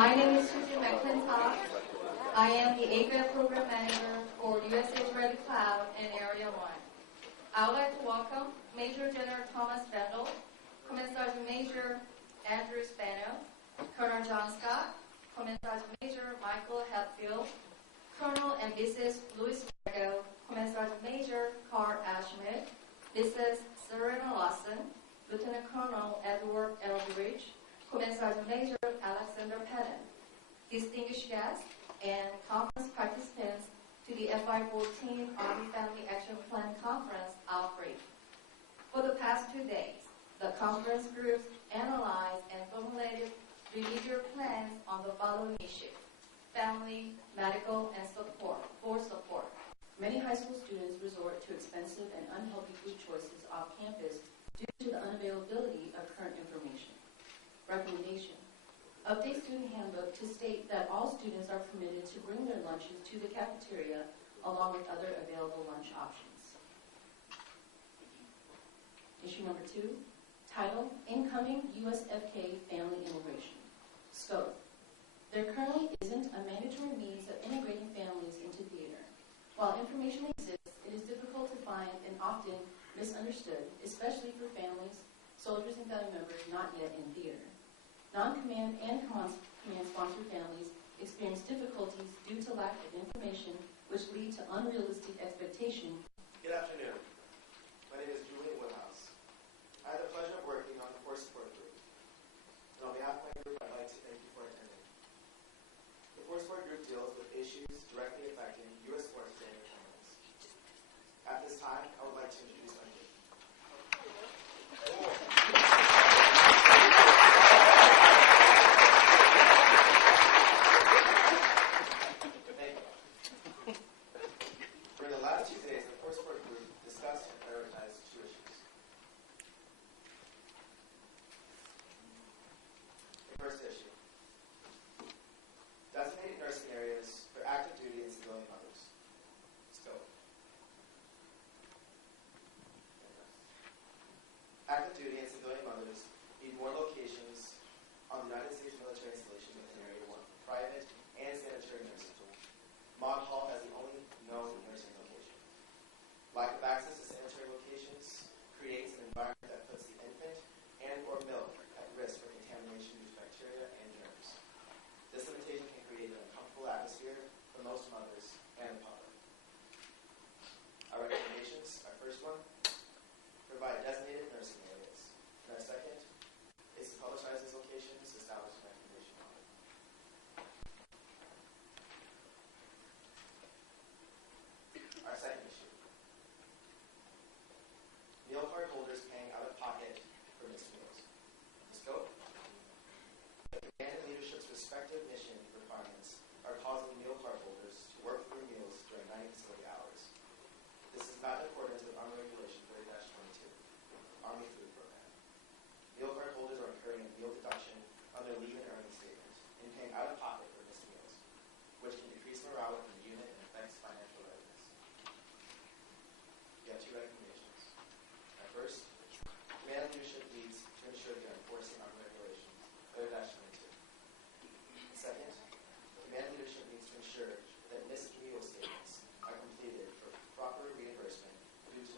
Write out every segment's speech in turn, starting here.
My name is Susan McClintock. I am the AFAP Program Manager for USA Ready Cloud and Area 1. I would like to welcome Major General Thomas Vendel, Command Sergeant Major Andrew Spano, Colonel John Scott, Command Sergeant Major Michael Hatfield, Colonel and Mrs. Louis Vargo, Command Sergeant Major Carl Ashmid, Mrs. Serena Lawson, Lieutenant Colonel Edward Eldridge, Command Sergeant Major Alexander Pettin, distinguished guests and conference participants to the FY14 Army Family Action Plan Conference Outbrief. For the past 2 days, the conference groups analyzed and formulated remedial plans on the following issues: family, medical, and support. Many high school students resort to expensive and unhealthy food choices off campus due to the unavailability of current information. Recommendation: update student handbook to state that all students are permitted to bring their lunches to the cafeteria along with other available lunch options. Issue number 2, title, Incoming USFK Family Immigration. Scope: there currently isn't a mandatory means of integrating families into theater. While information exists, it is difficult to find and often misunderstood, especially for families, soldiers, and family members not yet in theater. Non-command and command-sponsored families experience difficulties due to lack of information, which lead to unrealistic expectation. Good afternoon. My name is Julian Woodhouse. I had the pleasure of working on the Force Support Group. And on behalf of my group, I'd like to thank you for attending. The Force Support Group deals with issues directly affecting U.S. forces and their families. At this time, I would like to introduce my group. First issue. Designated nursing areas for active duty and civilian mothers. Scope. Active duty and civilian mothers need more locations on the United States military installation within Area 1, private and sanitary nursing. Mont Hall has the only known nursing location. Lack of access to sanitary locations creates an environment that puts the infant and or milk at risk for contamination due to bacteria and germs. This limitation can create an uncomfortable atmosphere for most mothers and the public. Our recommendations, our first one, provide designated nursing areas. And our second is to publicize these locations, establish a recommendation on it. Our second issue. Meal card holders paying out of pocket for missed meals. The scope? The command and leadership's respective mission requirements are causing meal card holders to work through meals during night facility hours. This is not in accordance with Army Regulation 30-22, Army Food Program. Meal card holders are incurring a meal deduction on their leave and earnings statement and paying out of pocket for missed meals, which can decrease morale within the unit and affects financial readiness. We have 2 recommendations. First, command leadership needs to ensure they're enforcing Army Regulation 30-22. Second, command leadership needs to ensure that missed meal statements are completed for proper reimbursement due to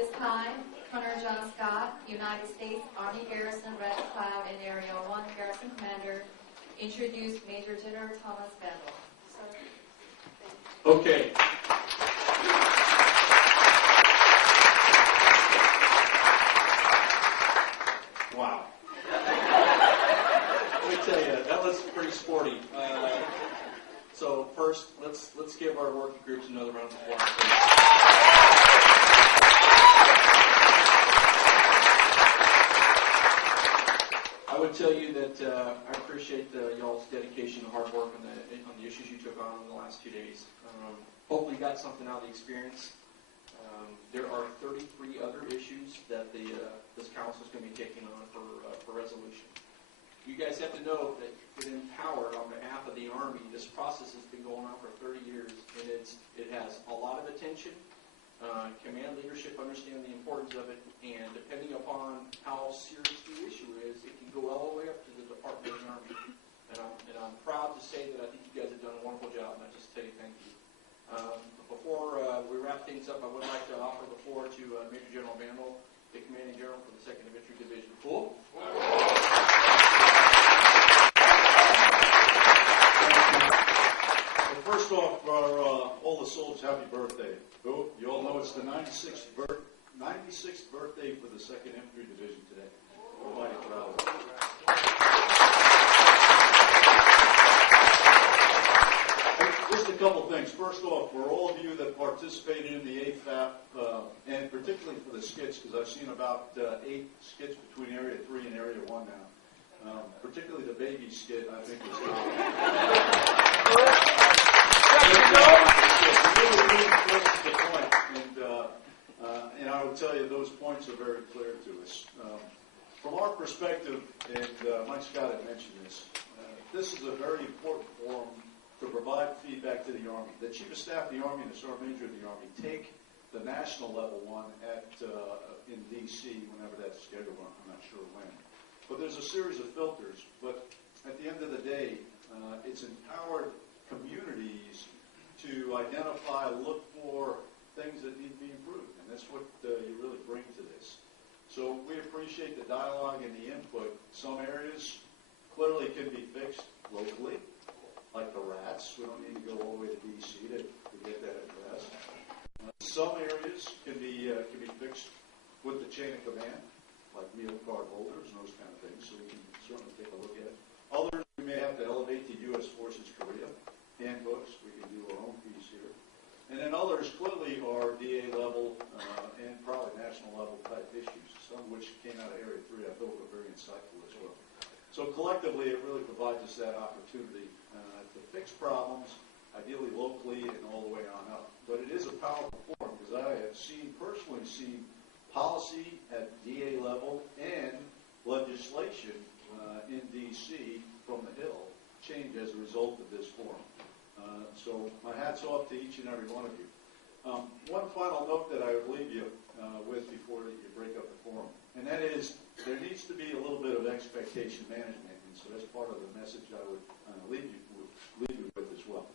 this time, Colonel John Scott, United States Army Garrison Red Cloud and Area 1 Garrison Commander, introduce Major General Thomas Bendel. Okay. Wow. Let me tell you, that was pretty sporty. So first, let's give our working groups another round of applause. I would tell you that I appreciate y'all's dedication and hard work on the issues you took on in the last 2 days. Hopefully you got something out of the experience. There are 33 other issues that this council is going to be taking on for resolution. You guys have to know that in Power, on behalf of the Army, this process has been going on for 30 years, and it has a lot of attention. Command leadership understand the importance of it, and depending upon how serious the issue is, it can go all the way up to the Department of the Army. And I'm proud to say that I think you guys have done a wonderful job, and I just tell you thank you. Before we wrap things up, I would like to offer the floor to Major General Bendel, the Commanding General for the 2nd Infantry Division. Cool? Well, first off, all the soldiers, happy birthday. You all know it's the 96th birthday for the 2nd Infantry Division today. We're mighty proud of it. Just a couple things. First off, for all of you that participated in the AFAP, and particularly for the skits, because I've seen about 8 skits between Area 3 and Area 1 now. Particularly the baby skit, I think was good. And I would tell you those points are very clear to us. From our perspective, and Mike Scott had mentioned this, this is a very important forum to provide feedback to the Army. The Chief of Staff of the Army and the Sergeant Major of the Army take the national level one in D.C. whenever that's scheduled. I'm not sure when. But there's a series of filters. But at the end of the day, it's empowered communities to identify, look for things that need to be improved. And that's what you really bring to this. So we appreciate the dialogue and the input. Some areas clearly can be fixed locally, like the rats. We don't need to go all the way to D.C. to get that addressed. Some areas can be fixed with the chain of command, like meal card holders and those kind of things, so we can certainly take a look at it. Others, we may have to elevate to U.S. Forces Korea handbooks. We can do our own piece here. And then others clearly are DA level and probably national level type issues, some of which came out of Area 3 I thought were very insightful as well. So collectively, it really provides us that opportunity to fix problems, ideally locally and all the way on up. But it is a powerful forum because I have personally seen policy at DA level and legislation in D.C. from the Hill change as a result of this forum. So my hat's off to each and every one of you. One final note that I would leave you with before you break up the forum, and that is there needs to be a little bit of expectation management, and so that's part of the message I would leave you with as well.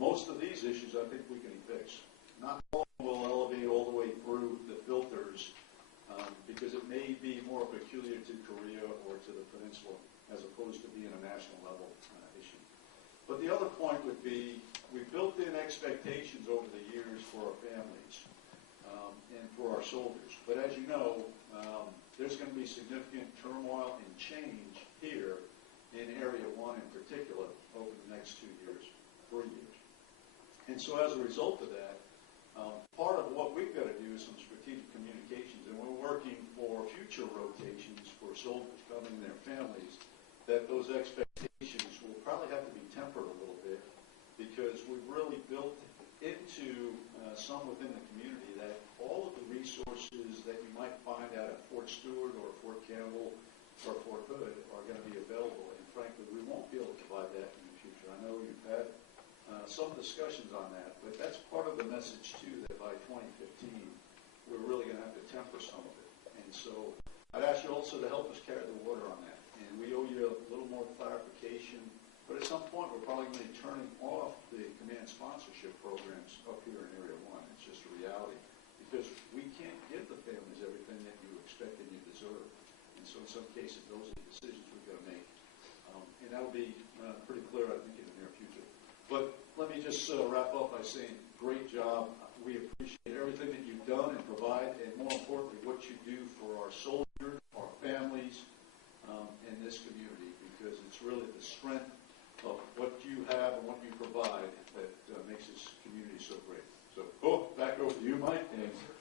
Most of these issues I think we can fix. Not all will elevate all the way through the filters because it may be more peculiar to Korea or to the peninsula as opposed to being a national level issue. But the other point would be we built in expectations over the years for our families and for our soldiers. But as you know, there's going to be significant turmoil and change here in Area 1 in particular over the next 2 years, 3 years. And so as a result of that, part of what we've got to do is some strategic communications, and we're working for future rotations for soldiers coming and their families, that those expectations will probably have to be tempered a little bit because we've really built into some within the community that all of the resources that you might find out at Fort Stewart or Fort Campbell or Fort Hood are going to be available. And frankly, we won't be able to provide that in the future. I know you've had some discussions on that, but that's part of the message too, that by 2015, we're really going to have to temper some of it. And so I'd ask you also to help us carry the water on that. And we owe you a little more clarification, but at some point we're probably going to be turning off the command sponsorship programs up here in Area 1. It's just a reality because we can't get So in some cases, those are the decisions we've got to make. And that will be pretty clear, I think, in the near future. But let me just wrap up by saying, great job. We appreciate everything that you've done and provide, and more importantly, what you do for our soldiers, our families, and this community, because it's really the strength of what you have and what you provide that makes this community so great. So, back over to you, Mike. Thank you, sir.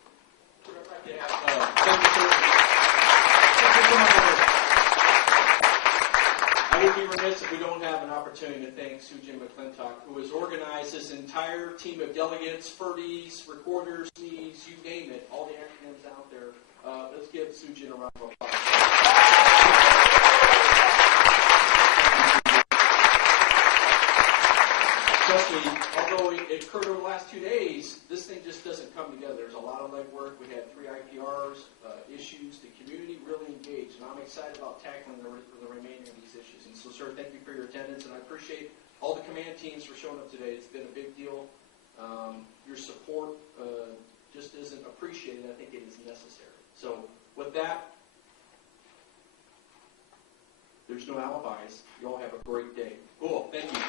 I would be remiss if we don't have an opportunity to thank Sujin McClintock, who has organized this entire team of delegates, FERDs, recorders, SNEs, you name it, all the acronyms out there. Let's give Sujin a round of applause. Trust me, although it occurred over the last 2 days, this thing just doesn't come together. There's a lot of legwork. We had 3 IPRs, issues. The community really engaged, and I'm excited about tackling the remainder of these issues. And so, sir, thank you for your attendance, and I appreciate all the command teams for showing up today. It's been a big deal. Your support just isn't appreciated. I think it is necessary. So, with that, there's no alibis. You all have a great day. Cool. Thank you.